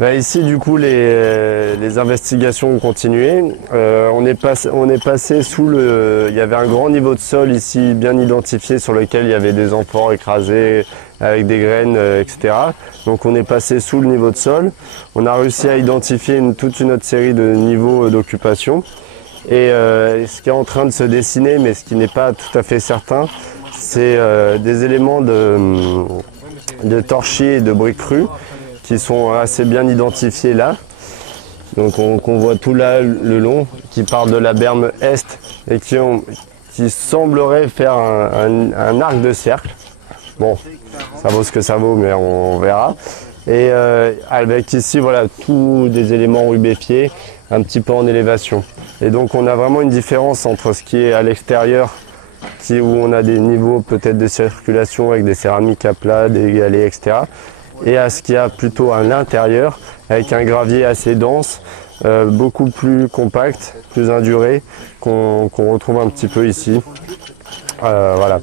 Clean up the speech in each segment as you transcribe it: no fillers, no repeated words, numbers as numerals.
Ici, du coup, les investigations ont continué. On est passé sous le... Il y avait un grand niveau de sol ici, bien identifié, sur lequel il y avait des amphores écrasés avec des graines, etc. Donc on est passé sous le niveau de sol. On a réussi à identifier toute une autre série de niveaux d'occupation. Et ce qui est en train de se dessiner, mais ce qui n'est pas tout à fait certain, c'est des éléments de torchis et de briques crues qui sont assez bien identifiés là. Donc qu'on voit tout là le long, qui part de la berme est et qui semblerait faire un arc de cercle. Bon, ça vaut ce que ça vaut, mais on verra. Et avec ici, voilà, tous des éléments rubéfiés, un petit peu en élévation. Et donc on a vraiment une différence entre ce qui est à l'extérieur, où on a des niveaux peut-être de circulation avec des céramiques à plat, des galets, etc. Et à ce qu'il y a plutôt à l'intérieur, avec un gravier assez dense, beaucoup plus compact, plus induré, qu'on retrouve un petit peu ici. Voilà.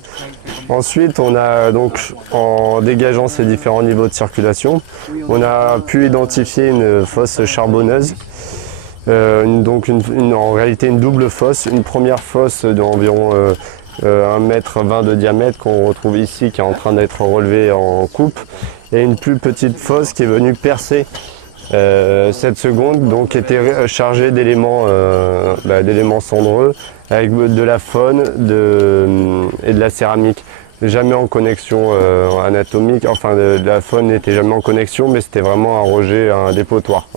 Ensuite, on a donc, en dégageant ces différents niveaux de circulation, on a pu identifier une fosse charbonneuse. En réalité une double fosse, une première fosse d'environ 1,20 m de diamètre qu'on retrouve ici, qui est en train d'être relevée en coupe, et une plus petite fosse qui est venue percer cette seconde, donc qui était chargée d'éléments cendreux, avec de la faune et de la céramique. Jamais en connexion anatomique, enfin de la faune n'était jamais en connexion, mais c'était vraiment un rejet, un dépotoir.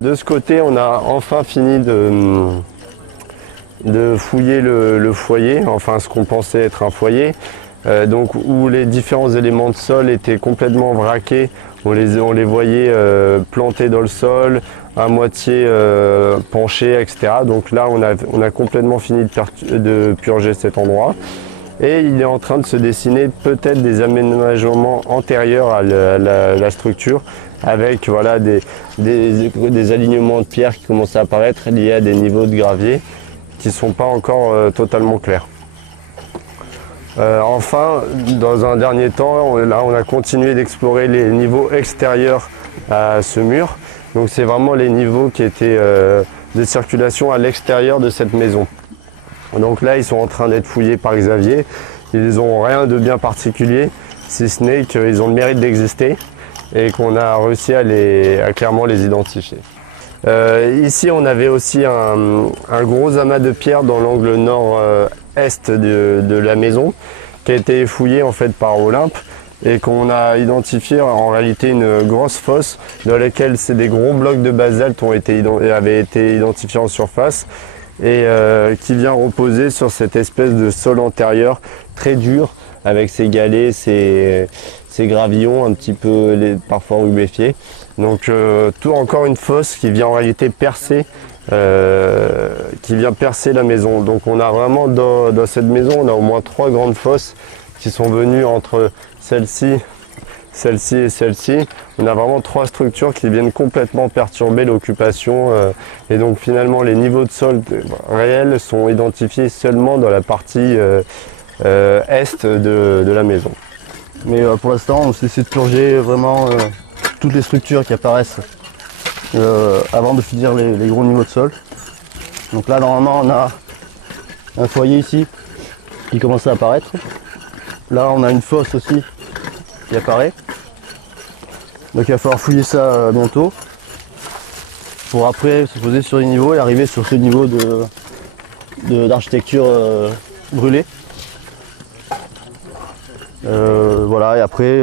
De ce côté, on a enfin fini de fouiller le foyer, enfin ce qu'on pensait être un foyer, donc où les différents éléments de sol étaient complètement vraqués. On les voyait plantés dans le sol, à moitié penchés, etc. Donc là, on a complètement fini de purger cet endroit. Et il est en train de se dessiner peut-être des aménagements antérieurs à la structure, avec voilà, des alignements de pierres qui commencent à apparaître liés à des niveaux de gravier qui ne sont pas encore totalement clairs. Enfin, dans un dernier temps, on a continué d'explorer les niveaux extérieurs à ce mur. Donc c'est vraiment les niveaux qui étaient de circulation à l'extérieur de cette maison. Donc là, ils sont en train d'être fouillés par Xavier. Ils n'ont rien de bien particulier, si ce n'est qu'ils ont le mérite d'exister et qu'on a réussi à clairement les identifier. Ici, on avait aussi un gros amas de pierres dans l'angle nord-est de la maison, qui a été fouillé en fait par Olympe et qu'on a identifié en réalité une grosse fosse dans laquelle des gros blocs de basalte avaient été identifiés en surface et qui vient reposer sur cette espèce de sol antérieur très dur avec ses galets, ses gravillons un petit peu parfois rubéfiés. Donc encore une fosse qui vient en réalité percer la maison. Donc on a vraiment dans cette maison, on a au moins 3 grandes fosses qui sont venues entre celle-ci, celle-ci et celle-ci. On a vraiment 3 structures qui viennent complètement perturber l'occupation et donc finalement les niveaux de sol réels sont identifiés seulement dans la partie est de la maison. Mais pour l'instant, on essaie de purger vraiment toutes les structures qui apparaissent avant de finir les gros niveaux de sol. Donc là, normalement, on a un foyer ici qui commence à apparaître. Là, on a une fosse aussi qui apparaît. Donc il va falloir fouiller ça bientôt pour après se poser sur les niveaux et arriver sur ce niveau d'architecture brûlée. Voilà, et après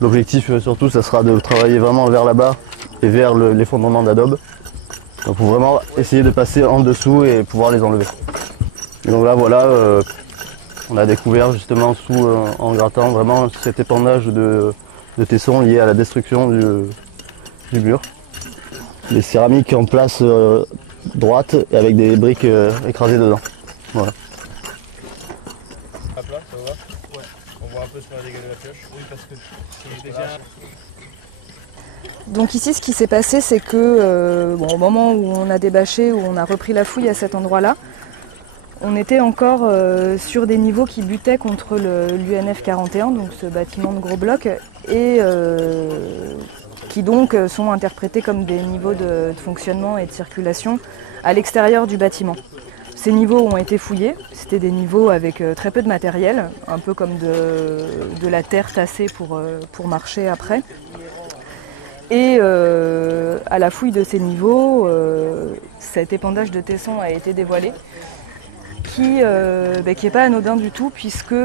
l'objectif surtout ça sera de travailler vraiment vers là-bas et vers l'effondrement d'adobe. Donc pour vraiment essayer de passer en dessous et pouvoir les enlever. Et donc là voilà, on a découvert justement en grattant vraiment cet épandage de tessons liés à la destruction du mur. Les céramiques en place droite et avec des briques écrasées dedans. Voilà. Hop là, ça va? Ouais. On voit un peu sur la dégâts de la pioche. Oui, parce que c'est déjà... Donc ici, ce qui s'est passé, c'est que au moment où on a débâché, où on a repris la fouille à cet endroit-là, On était encore sur des niveaux qui butaient contre l'UNF 41, donc ce bâtiment de gros blocs, et qui donc sont interprétés comme des niveaux de fonctionnement et de circulation à l'extérieur du bâtiment. Ces niveaux ont été fouillés, c'était des niveaux avec très peu de matériel, un peu comme de la terre tassée pour marcher après. Et à la fouille de ces niveaux, cet épandage de tessons a été dévoilé, qui n'est pas anodin du tout, puisque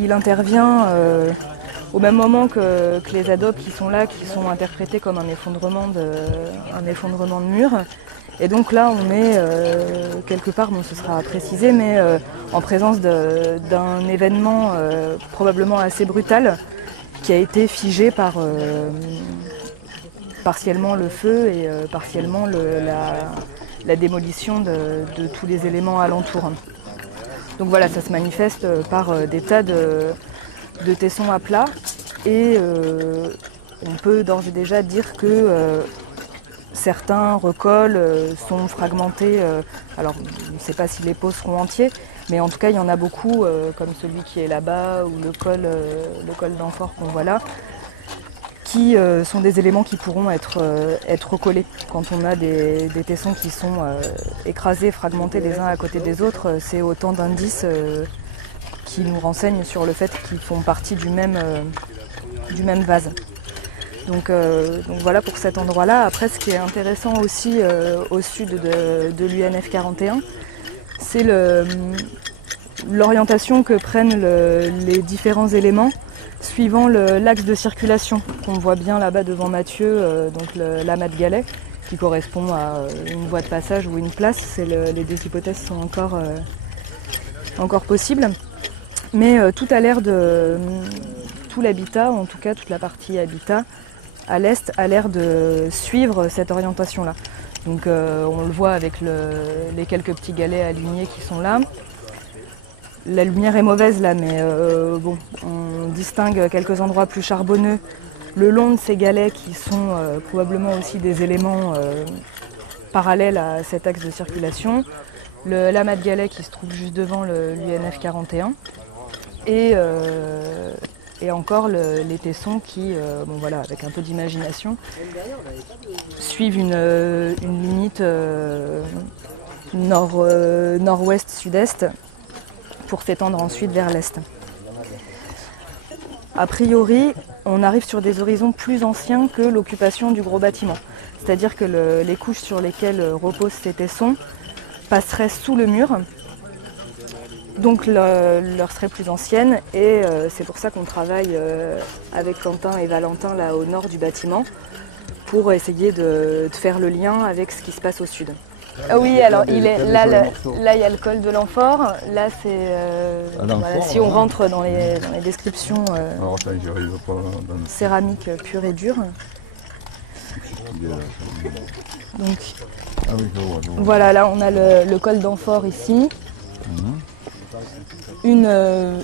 il intervient au même moment que les adobes qui sont là, qui sont interprétés comme un effondrement de mur. Et donc là, on est quelque part, bon, ce sera à préciser, mais en présence d'un événement probablement assez brutal qui a été figé par partiellement le feu et partiellement la démolition de tous les éléments alentours. Donc voilà, ça se manifeste par des tas de tessons à plat et on peut d'ores et déjà dire que certains recols sont fragmentés. Alors, on ne sait pas si les pots seront entiers, mais en tout cas, il y en a beaucoup, comme celui qui est là-bas ou le col d'amphore qu'on voit là, qui sont des éléments qui pourront être recollés. Quand on a des tessons qui sont écrasés, fragmentés les uns à côté des autres, c'est autant d'indices qui nous renseignent sur le fait qu'ils font partie du même vase. Donc voilà pour cet endroit-là. Après, ce qui est intéressant aussi au sud de l'UNF 41, c'est l'orientation que prennent les différents éléments suivant l'axe de circulation qu'on voit bien là-bas devant Mathieu, donc l'amas de galets, qui correspond à une voie de passage ou une place. Les deux hypothèses sont encore possibles. Mais tout l'habitat, en tout cas toute la partie habitat, à l'est, a l'air de suivre cette orientation-là. Donc on le voit avec les quelques petits galets alignés qui sont là. La lumière est mauvaise là, mais bon, on distingue quelques endroits plus charbonneux le long de ces galets qui sont probablement aussi des éléments parallèles à cet axe de circulation. L'amas de galets qui se trouve juste devant l'UNF 41. Et encore les tessons qui, bon voilà, avec un peu d'imagination, suivent une limite nord-ouest-sud-est pour s'étendre ensuite vers l'est. A priori, on arrive sur des horizons plus anciens que l'occupation du gros bâtiment. C'est-à-dire que les couches sur lesquelles reposent ces tessons passeraient sous le mur, donc leur serait plus ancienne, et c'est pour ça qu'on travaille avec Quentin et Valentin là au nord du bâtiment pour essayer de faire le lien avec ce qui se passe au sud. Ah oui, alors il est là il y a le col de l'amphore, là c'est voilà, si on rentre dans les descriptions céramique pure et dure. Donc voilà, là on a le col d'amphore ici. Une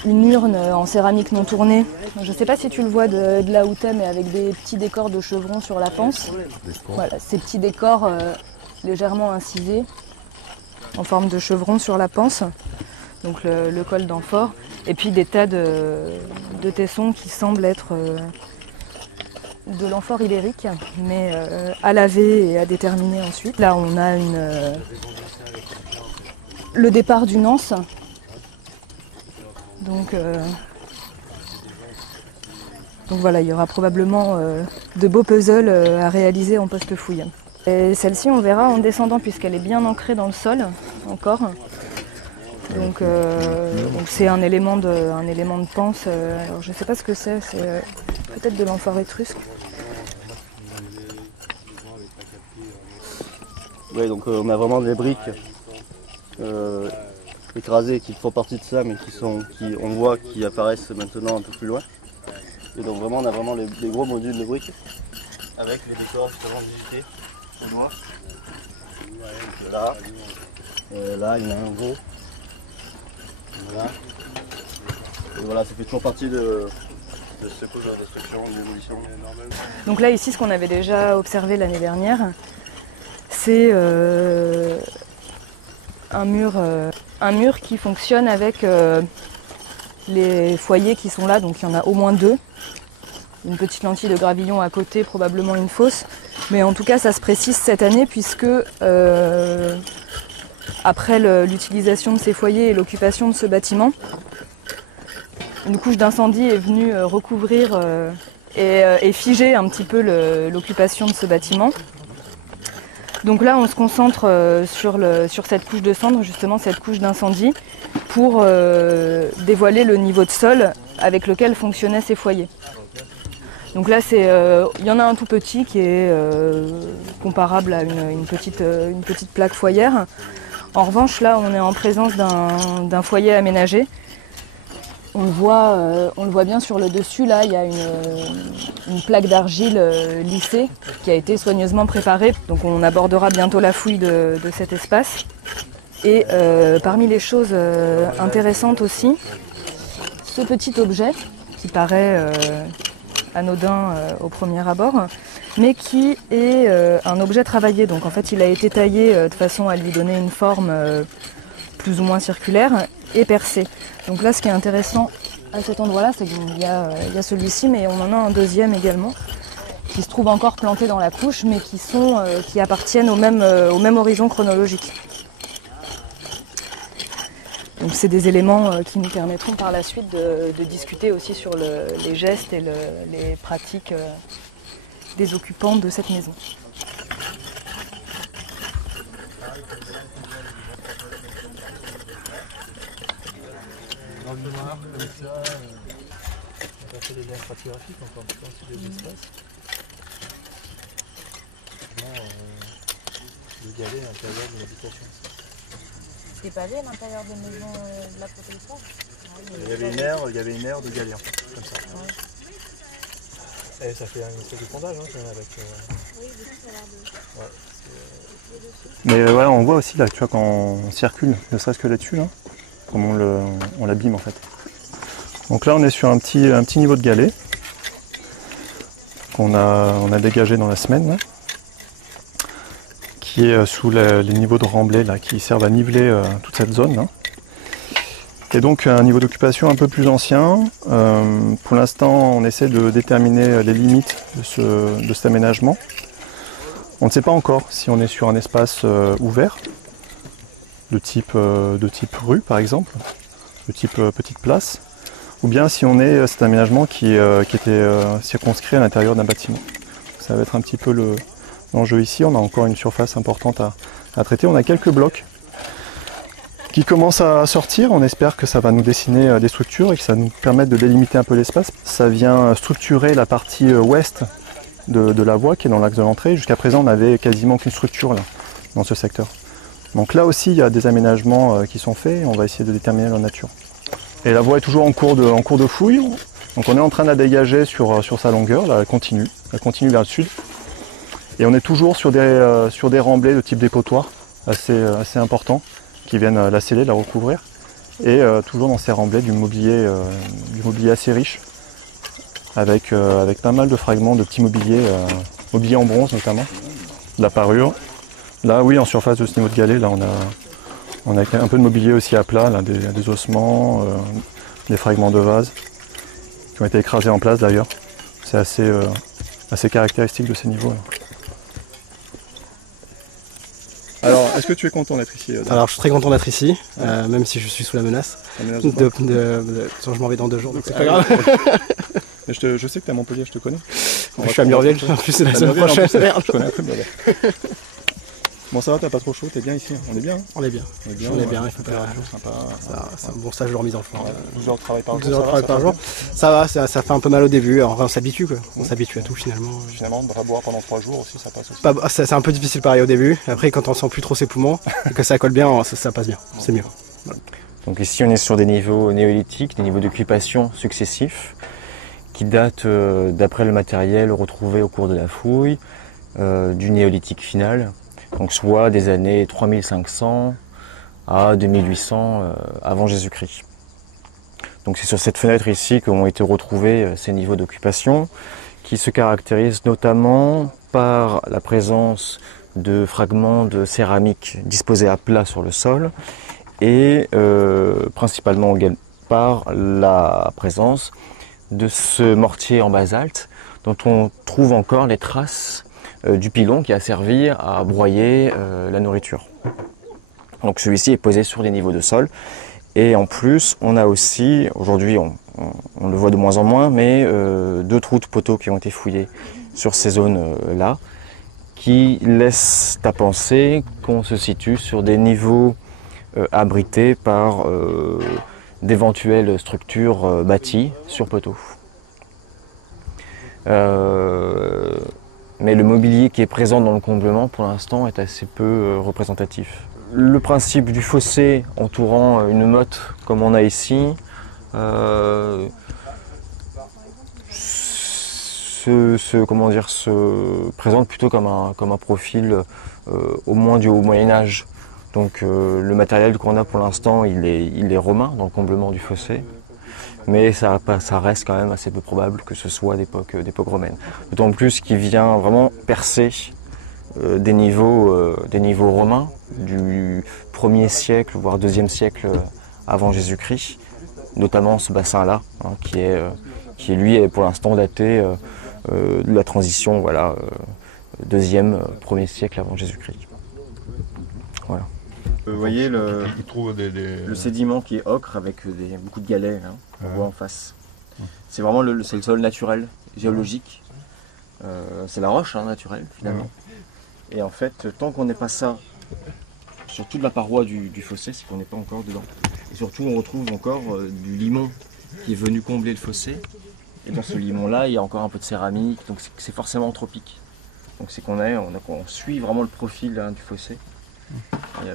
urne en céramique non tournée. Je ne sais pas si tu le vois de là où t'es, mais avec des petits décors de chevrons sur la panse. Voilà, ces petits décors légèrement incisés en forme de chevron sur la panse. Donc le col d'amphore. Et puis des tas de tessons qui semblent être de l'amphore ibérique, mais à laver et à déterminer ensuite. Là on a le départ d'une anse. Donc voilà, il y aura probablement de beaux puzzles à réaliser en post-fouille. Et celle-ci, on verra en descendant, puisqu'elle est bien ancrée dans le sol encore. Donc c'est un élément de panse. Alors je ne sais pas ce que c'est peut-être de l'amphore étrusque. Oui, donc on a vraiment des briques écrasées qui font partie de ça, mais on voit qui apparaissent maintenant un peu plus loin. Et donc vraiment, on a vraiment les gros modules de briques avec les décors justement digités. On voit. Là, là, il y en a un gros. Voilà. Et voilà, ça fait toujours partie de ce coup de destruction, de démolition. Donc là, ici, ce qu'on avait déjà observé l'année dernière, c'est un mur qui fonctionne avec les foyers qui sont là, donc il y en a au moins 2. Une petite lentille de gravillon à côté, probablement une fosse. Mais en tout cas, ça se précise cette année puisque après l'utilisation de ces foyers et l'occupation de ce bâtiment, une couche d'incendie est venue recouvrir et figer un petit peu l'occupation de ce bâtiment. Donc là, on se concentre sur cette couche de cendre, justement cette couche d'incendie, pour dévoiler le niveau de sol avec lequel fonctionnaient ces foyers. Donc là, il y en a un tout petit qui est comparable à une petite plaque foyère. En revanche, là, on est en présence d'un foyer aménagé. On le voit bien sur le dessus, là, il y a une plaque d'argile lissée qui a été soigneusement préparée. Donc on abordera bientôt la fouille de cet espace. Et parmi les choses intéressantes aussi, ce petit objet qui paraît anodin au premier abord, mais qui est un objet travaillé. Donc en fait, il a été taillé de façon à lui donner une forme plus ou moins circulaire et percé. Donc là, ce qui est intéressant à cet endroit-là, c'est qu'il y a celui-ci, mais on en a un deuxième également, qui se trouve encore planté dans la couche, mais qui appartiennent au même horizon chronologique. Donc c'est des éléments qui nous permettront par la suite de discuter aussi sur les gestes et les pratiques des occupants de cette maison. Dans le noir, comme ça, on a fait des liens stratigraphiques encore, dans des espaces. Vraiment, le galet à l'intérieur de l'habitation. C'est pavé à l'intérieur des maisons de la protection. Il y avait une aire de galets, comme ça. Ouais. Et ça fait une espèce de fondage, hein, quand même, avec... Oui, ça a l'air de... Ouais, mais voilà, on voit aussi là, tu vois, quand on circule, ne serait-ce que là-dessus, là, comment on l'abîme en fait. Donc là, on est sur un petit niveau de galet qu'on a dégagé dans la semaine, là, qui est sous les niveaux de remblai là, qui servent à niveler toute cette zone là. Et donc un niveau d'occupation un peu plus ancien. Pour l'instant, on essaie de déterminer les limites de cet aménagement. On ne sait pas encore si on est sur un espace ouvert, de type rue par exemple, de type petite place, ou bien si on est cet aménagement qui était circonscrit à l'intérieur d'un bâtiment. Ça va être un petit peu l'enjeu ici. On a encore une surface importante à traiter. On a quelques blocs qui commencent à sortir. On espère que ça va nous dessiner des structures et que ça va nous permettre de délimiter un peu l'espace. Ça vient structurer la partie ouest de la voie qui est dans l'axe de l'entrée. Jusqu'à présent, on n'avait quasiment qu'une structure là, dans ce secteur. Donc là aussi, il y a des aménagements qui sont faits et on va essayer de déterminer leur nature. Et la voie est toujours en cours de fouille. Donc on est en train de la dégager sur sa longueur. Là, elle continue vers le sud. Et on est toujours sur des remblais de type dépotoir assez importants qui viennent la sceller, la recouvrir. Et toujours dans ces remblais du mobilier assez riche, avec pas mal de fragments de petits mobilier en bronze notamment, de la parure. Là oui, en surface de ce niveau de galet, là on a un peu de mobilier aussi à plat, là, des ossements, des fragments de vase qui ont été écrasés en place d'ailleurs. C'est assez caractéristique de ces niveaux là. Alors, est-ce que tu es content d'être ici Alors, je suis très content d'être ici, même si je suis sous la menace. Je m'en vais dans 2 jours, donc c'est pas grave. Mais je sais que tu es à Montpellier, je te connais. Je suis à Murviel, en plus c'est la semaine prochaine. Je connais un peu Murviel. Bon, ça va, t'as pas trop chaud, t'es bien ici. On est bien. On est bien. Il faut pas... sympa. C'est un bon stage de remise en forme. 12 heures de travail par jour. 12 heures de travail par jour. Ça va, ça fait un peu mal au début. En vrai, on s'habitue quoi. On s'habitue à tout finalement. Finalement, de boire pendant 3 jours aussi, ça passe aussi. C'est un peu difficile pareil au début. Après, quand on sent plus trop ses poumons et que ça colle bien, ça passe bien. C'est mieux. Voilà. Donc ici, on est sur des niveaux néolithiques, des niveaux d'occupation successifs qui datent, d'après le matériel retrouvé au cours de la fouille, du néolithique final. Donc soit des années 3500 à 2800 avant Jésus-Christ. Donc c'est sur cette fenêtre ici qu'ont été retrouvés ces niveaux d'occupation qui se caractérisent notamment par la présence de fragments de céramique disposés à plat sur le sol et principalement par la présence de ce mortier en basalte dont on trouve encore les traces du pilon qui a servi à broyer la nourriture. Donc celui-ci est posé sur les niveaux de sol. Et en plus, on a aussi, aujourd'hui on le voit de moins en moins, mais 2 trous de poteaux qui ont été fouillés sur ces zones-là, qui laissent à penser qu'on se situe sur des niveaux abrités par d'éventuelles structures bâties sur poteaux. Mais le mobilier qui est présent dans le comblement, pour l'instant, est assez peu représentatif. Le principe du fossé entourant une motte, comme on a ici, se présente plutôt comme un profil au moins du Haut Moyen-Âge. Donc le matériel qu'on a pour l'instant, il est romain dans le comblement du fossé. Mais ça reste quand même assez peu probable que ce soit d'époque romaine. D'autant plus qu'il vient vraiment percer des niveaux romains du 1er siècle, voire 2e siècle avant Jésus-Christ, notamment ce bassin-là, hein, qui lui est pour l'instant daté de la transition, voilà, 2e, 1er siècle avant Jésus-Christ. Voilà. Vous voyez le sédiment qui est ocre avec beaucoup de galets, hein, on voit en face. C'est vraiment c'est le sol naturel, géologique. C'est la roche, hein, naturelle finalement. Et en fait, tant qu'on n'est pas ça sur toute la paroi du fossé, c'est qu'on n'est pas encore dedans. Et surtout, on retrouve encore du limon qui est venu combler le fossé. Et dans ce limon-là, il y a encore un peu de céramique, donc c'est forcément anthropique. Donc c'est qu'on suit vraiment le profil, hein, du fossé. Et,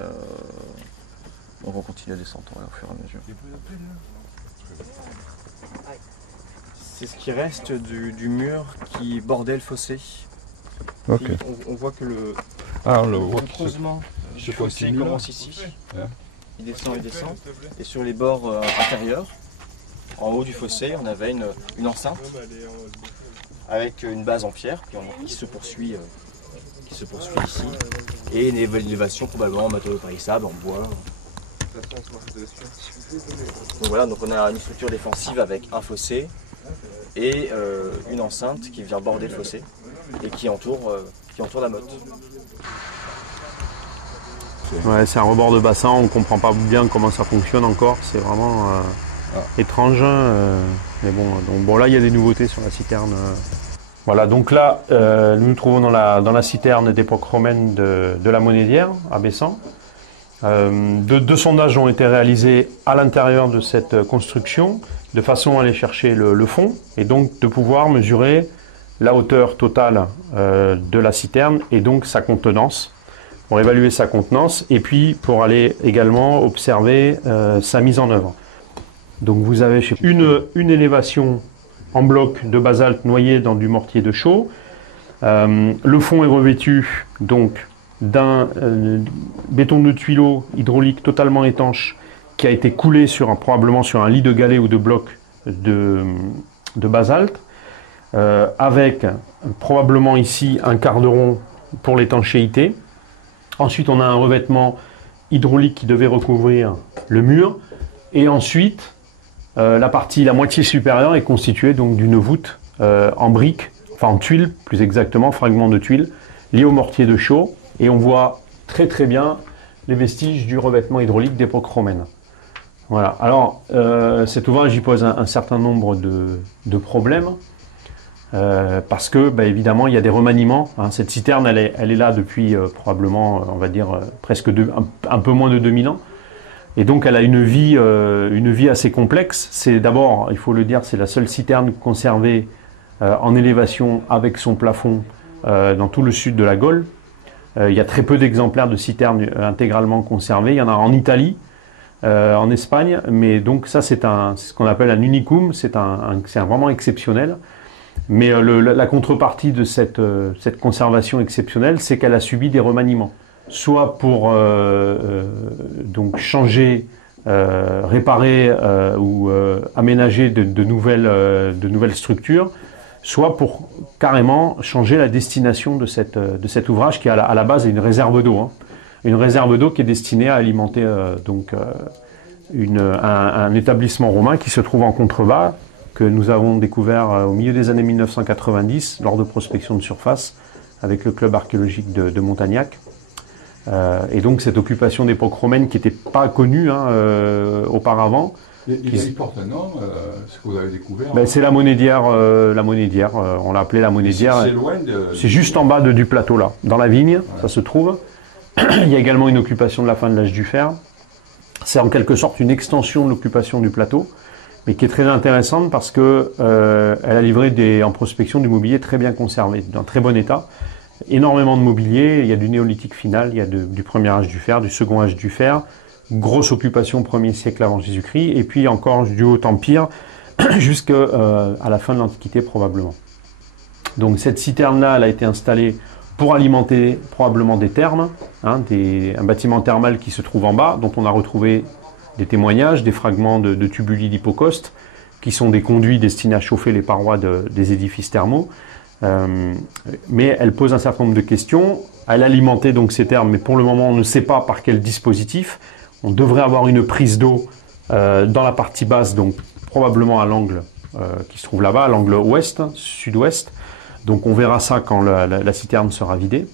donc on continue à descendre, ouais, au fur et à mesure. C'est ce qui reste du mur qui bordait le fossé. Okay. On voit que le creusement du fossé commence ici. Il descend. Et sur les bords intérieurs, en haut du fossé, on avait une enceinte avec une base en pierre qui se poursuit ici. Et une élévation probablement en matériaux périssables, en bois. Donc voilà, donc on a une structure défensive avec un fossé et une enceinte qui vient border le fossé et qui entoure la motte. Ouais, c'est un rebord de bassin, on ne comprend pas bien comment ça fonctionne encore, c'est vraiment étrange. Mais bon, là il y a des nouveautés sur la citerne. Voilà, donc là nous nous trouvons dans la citerne d'époque romaine de la Monédière à Bessan. 2 sondages ont été réalisés à l'intérieur de cette construction de façon à aller chercher le fond et donc de pouvoir mesurer la hauteur totale de la citerne et donc sa contenance, pour évaluer sa contenance et puis pour aller également observer sa mise en œuvre. Donc vous avez une élévation en bloc de basalte noyé dans du mortier de chaux. Le fond est revêtu donc d'un béton de tuileau hydraulique totalement étanche qui a été coulé probablement sur un lit de galets ou de blocs de basalte, avec probablement ici un quart de rond pour l'étanchéité. Ensuite, on a un revêtement hydraulique qui devait recouvrir le mur. Et ensuite, la moitié supérieure est constituée donc d'une voûte en briques, enfin en tuiles, plus exactement, fragments de tuiles, liés au mortier de chaux. Et on voit très très bien les vestiges du revêtement hydraulique d'époque romaine. Voilà. Alors, cet ouvrage y pose un certain nombre de problèmes. Parce que, évidemment, il y a des remaniements. Hein. Cette citerne, elle est là depuis probablement, on va dire, presque un peu moins de 2000 ans. Et donc, elle a une vie assez complexe. C'est d'abord, il faut le dire, c'est la seule citerne conservée en élévation avec son plafond dans tout le sud de la Gaule. Il y a très peu d'exemplaires de citernes intégralement conservées. Il y en a en Italie, en Espagne, mais donc ça, c'est ce qu'on appelle un unicum. C'est vraiment exceptionnel. Mais la contrepartie de cette conservation exceptionnelle, c'est qu'elle a subi des remaniements, soit pour donc changer, réparer ou aménager de nouvelles structures, soit pour carrément changer la destination de cet ouvrage qui à la base est une réserve d'eau. Hein. Une réserve d'eau qui est destinée à alimenter un établissement romain qui se trouve en contrebas, que nous avons découvert au milieu des années 1990 lors de prospection de surface avec le club archéologique de Montagnac. Et donc cette occupation d'époque romaine qui n'était pas connue auparavant. Il porte un nom, ce que vous avez découvert. Ben, c'est la Monédière, on l'a appelée la Monédière. C'est loin C'est juste en bas du plateau là, dans la vigne, ça se trouve. Il y a également une occupation de la fin de l'âge du fer. C'est en quelque sorte une extension de l'occupation du plateau, mais qui est très intéressante parce que elle a livré en prospection du mobilier très bien conservé, d'un très bon état. Énormément de mobilier, il y a du néolithique final, il y a du premier âge du fer, du second âge du fer, grosse occupation 1er siècle avant Jésus-Christ, et puis encore du Haut Empire jusqu'à la fin de l'Antiquité probablement. Donc cette citerne-là, elle a été installée pour alimenter probablement des thermes, un bâtiment thermal qui se trouve en bas, dont on a retrouvé des témoignages, des fragments de tubuli d'Hippocauste, qui sont des conduits destinés à chauffer les parois des édifices thermaux. Mais elle pose un certain nombre de questions. Elle alimentait donc ces thermes, mais pour le moment on ne sait pas par quel dispositif. On devrait avoir une prise d'eau dans la partie basse, donc probablement à l'angle qui se trouve là-bas, à l'angle ouest, sud-ouest. Donc on verra ça quand la citerne sera vidée.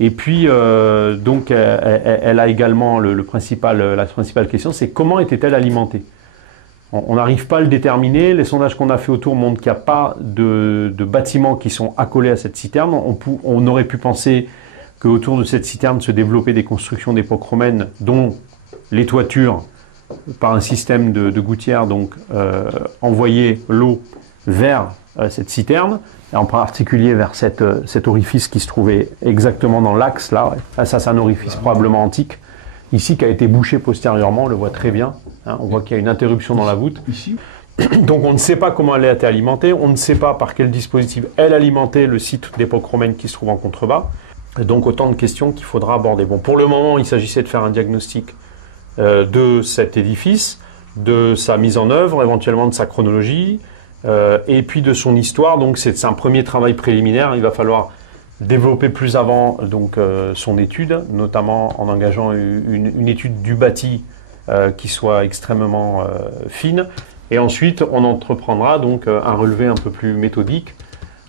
Et puis donc elle a également la principale question, c'est comment était-elle alimentée? On n'arrive pas à le déterminer. Les sondages qu'on a fait autour montrent qu'il n'y a pas de bâtiments qui sont accolés à cette citerne. On aurait pu penser qu'autour de cette citerne se développaient des constructions d'époque romaine, dont les toitures, par un système de gouttières, donc envoyaient l'eau vers cette citerne, et en particulier vers cet orifice qui se trouvait exactement dans l'axe là. Ça c'est un orifice probablement antique, ici qui a été bouché postérieurement, on le voit très bien, hein, on voit qu'il y a une interruption dans la voûte. Ici. Donc on ne sait pas comment elle a été alimentée, on ne sait pas par quel dispositif elle alimentait le site d'époque romaine qui se trouve en contrebas. Et donc autant de questions qu'il faudra aborder. Bon, pour le moment, il s'agissait de faire un diagnostic de cet édifice, de sa mise en œuvre, éventuellement de sa chronologie, et puis de son histoire. Donc c'est un premier travail préliminaire. Il va falloir développer plus avant son étude, notamment en engageant une étude du bâti qui soit extrêmement fine. Et ensuite, on entreprendra donc un relevé un peu plus méthodique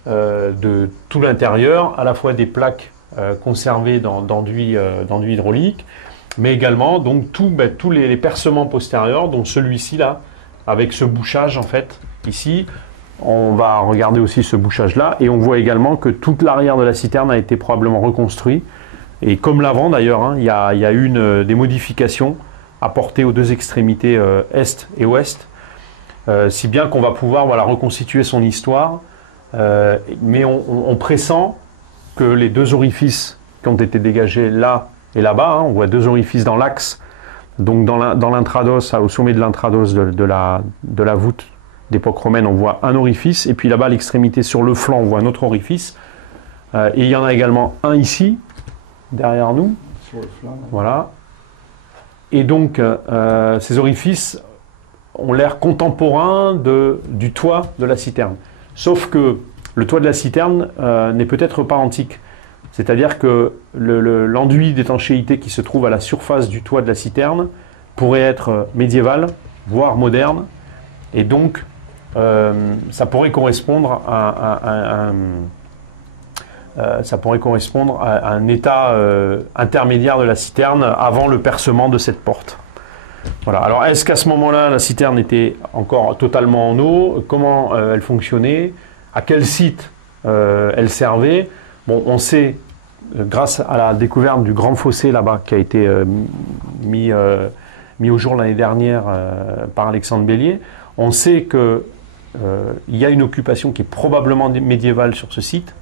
de tout l'intérieur, à la fois des plaques conservées d'enduit hydraulique, mais également donc tous les percements postérieurs, dont celui-ci là, avec ce bouchage en fait, ici. On va regarder aussi ce bouchage-là, et on voit également que toute l'arrière de la citerne a été probablement reconstruit. Et comme l'avant d'ailleurs, hein, il y a eu des modifications apportées aux deux extrémités est et ouest, si bien qu'on va pouvoir reconstituer son histoire. Mais on pressent que les deux orifices qui ont été dégagés là et là-bas, hein, on voit deux orifices dans l'axe, donc dans l'intrados, au sommet de l'intrados de la voûte d'époque romaine, on voit un orifice, et puis là-bas à l'extrémité sur le flanc, on voit un autre orifice. Et il y en a également un ici, derrière nous. Sur le flanc. Voilà. Et donc, ces orifices ont l'air contemporains du toit de la citerne. Sauf que le toit de la citerne n'est peut-être pas antique. C'est-à-dire que l'enduit d'étanchéité qui se trouve à la surface du toit de la citerne pourrait être médiéval, voire moderne. Et donc, ça pourrait correspondre à un état intermédiaire de la citerne avant le percement de cette porte. Voilà. Alors, est-ce qu'à ce moment-là, la citerne était encore totalement en eau? Comment elle fonctionnait? À quel site elle servait? Bon, on sait, grâce à la découverte du grand fossé là-bas, qui a été mis au jour l'année dernière par Alexandre Bellier, on sait qu'il y a une occupation qui est probablement médiévale sur ce site,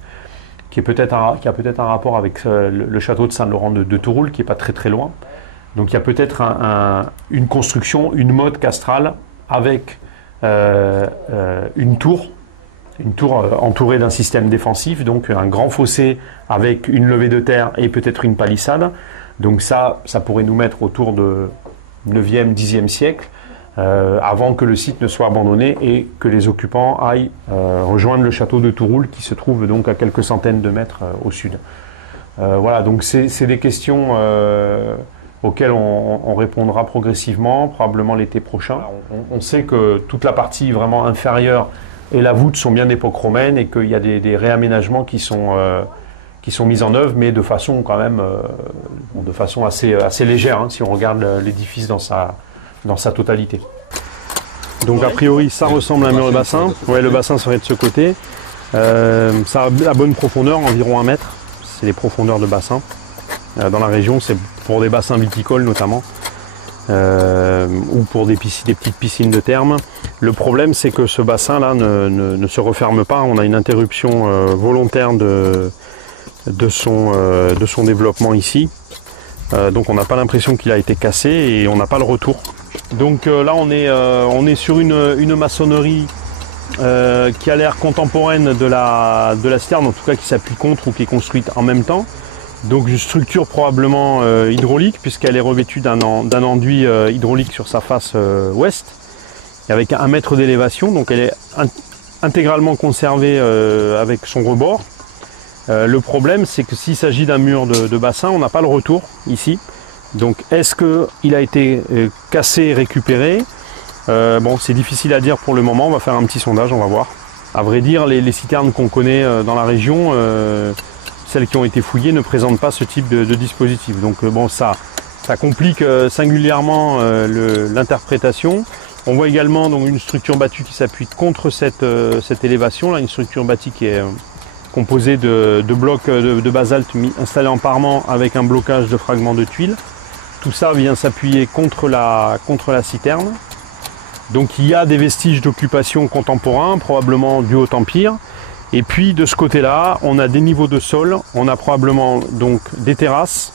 qui a peut-être un rapport avec le château de Saint-Laurent de Touroul, qui n'est pas très très loin. Donc il y a peut-être une construction, une motte castrale avec une tour entourée d'un système défensif, donc un grand fossé avec une levée de terre et peut-être une palissade. Donc ça pourrait nous mettre autour de 9e, 10e siècle. avant que le site ne soit abandonné et que les occupants aillent rejoindre le château de Touroul qui se trouve donc à quelques centaines de mètres au sud. Voilà, donc c'est des questions auxquelles on répondra progressivement, probablement l'été prochain. On sait que toute la partie vraiment inférieure et la voûte sont bien d'époque romaine et qu'il y a des réaménagements qui sont mis en œuvre, mais de façon quand même de façon assez légère, hein, si on regarde l'édifice dans sa totalité. Donc a priori ça ressemble à un mur de bassin. Ouais, le bassin serait de ce côté. Ça a la bonne profondeur, environ 1 mètre. C'est les profondeurs de bassin. Dans la région, c'est pour des bassins viticoles notamment, ou pour des petites piscines de thermes. Le problème, c'est que ce bassin-là ne se referme pas. On a une interruption volontaire de son développement ici. Donc on n'a pas l'impression qu'il a été cassé et on n'a pas le retour. Donc là, on est sur une maçonnerie qui a l'air contemporaine de la citerne, en tout cas qui s'appuie contre ou qui est construite en même temps. Donc une structure probablement hydraulique puisqu'elle est revêtue d'un enduit hydraulique sur sa face ouest avec 1 mètre d'élévation, donc elle est intégralement conservée avec son rebord. Le problème, c'est que s'il s'agit d'un mur de bassin, on n'a pas le retour ici. Donc est-ce qu'il a été cassé et récupéré? Bon, c'est difficile à dire pour le moment, on va faire un petit sondage, on va voir. À vrai dire, les citernes qu'on connaît dans la région, celles qui ont été fouillées, ne présentent pas ce type de dispositif. Donc bon, ça complique singulièrement l'interprétation. On voit également donc, une structure battue qui s'appuie contre cette élévation, là, une structure bâtie qui est composée de blocs de basalte installés en parement avec un blocage de fragments de tuiles. Tout ça vient s'appuyer contre la citerne. Donc il y a des vestiges d'occupation contemporains, probablement du Haut-Empire. Et puis de ce côté-là, on a des niveaux de sol, on a probablement donc des terrasses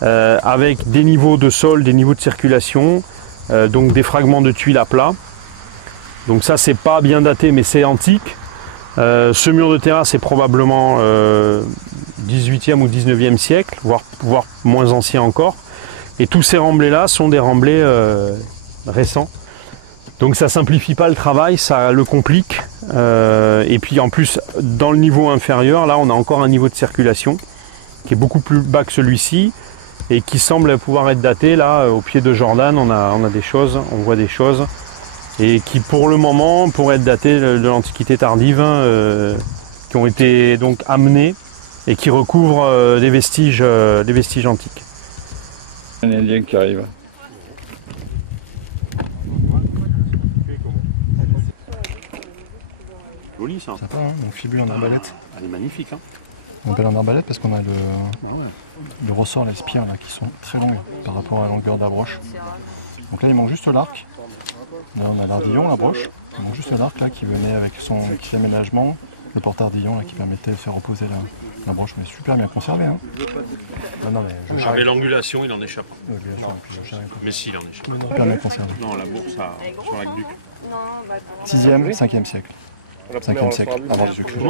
avec des niveaux de sol, des niveaux de circulation, donc des fragments de tuiles à plat. Donc ça, c'est pas bien daté, mais c'est antique. Ce mur de terrasse est probablement 18e ou 19e siècle, voire moins ancien encore. Et tous ces remblais-là sont des remblais récents. Donc ça simplifie pas le travail, ça le complique. Et puis en plus, dans le niveau inférieur, là on a encore un niveau de circulation qui est beaucoup plus bas que celui-ci et qui semble pouvoir être daté. Là, au pied de Jordan, on a des choses, on voit des choses, et qui pour le moment pourraient être datées de l'Antiquité tardive, qui ont été donc amenées et qui recouvrent des vestiges antiques. Un Indien qui arrive. Joli ça. Sympa, hein, donc fibule en arbalète. Elle est magnifique. Hein. On appelle en arbalète parce qu'on a le ressort, les spires là, qui sont très longues par rapport à la longueur de la broche. Donc là il manque juste l'arc. Là on a l'ardillon, la broche. Il manque juste l'arc là qui venait avec son petit aménagement, le porte-ardillon qui permettait de faire reposer la broche. Mais super bien conservé. Hein. Non, Mais l'angulation il en échappe. Mais si il en échappe. Super bien conservé. Non, la bourse sur l'aqueduc. 6e, 5e siècle. 5e siècle avant Jésus-Christ.